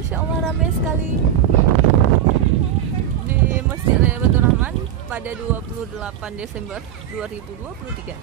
Masya Allah ramai sekali di Masjid Raya Baitur Rahman pada 28 Desember 2023.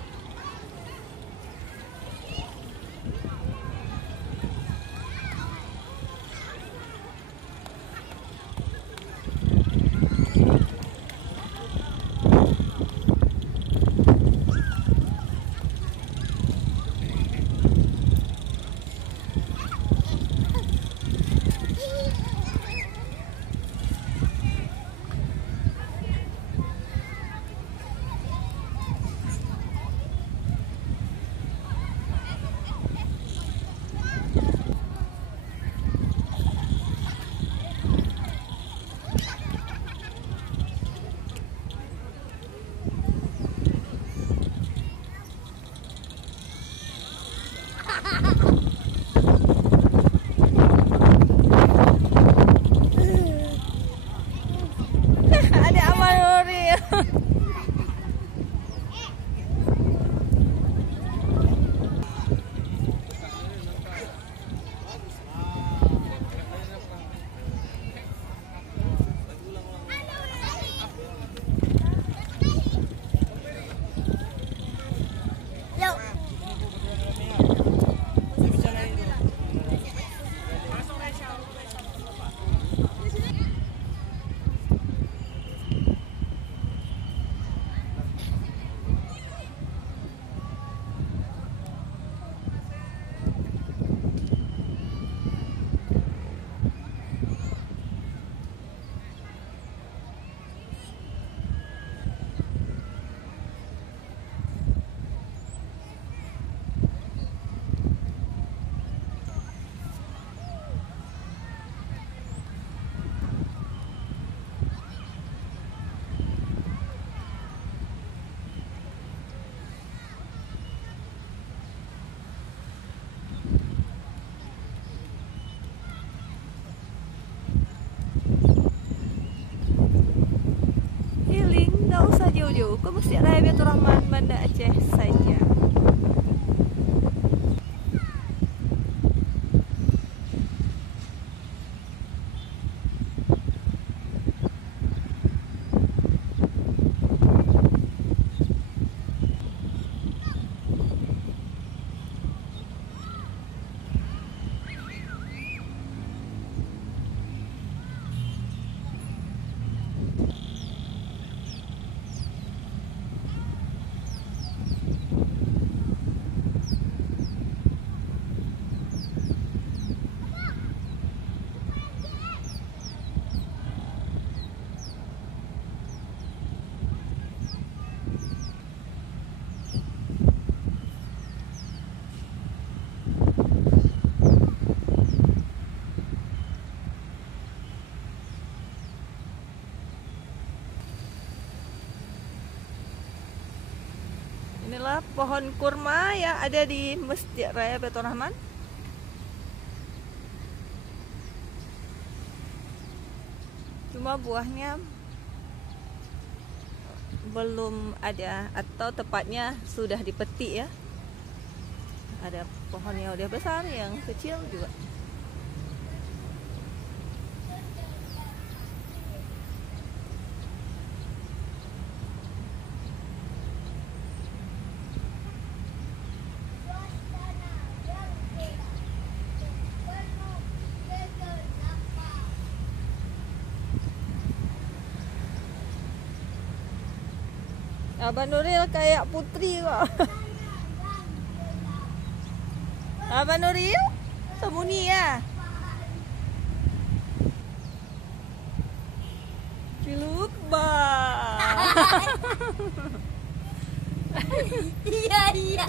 Ada Amal Nuril. Nggak usah jauh-jauh ke Masjid Raya Baitur Rahman Banda Aceh saja. Inilah pohon kurma yang ada di Masjid Raya Baitur Rahman. Cuma buahnya belum ada, atau tepatnya sudah dipetik ya. Ada pohon yang udah besar, yang kecil juga. Abang Nuril kayak putri kok. Abang Nuril sembunyi ya. Ciluk bah. Iya.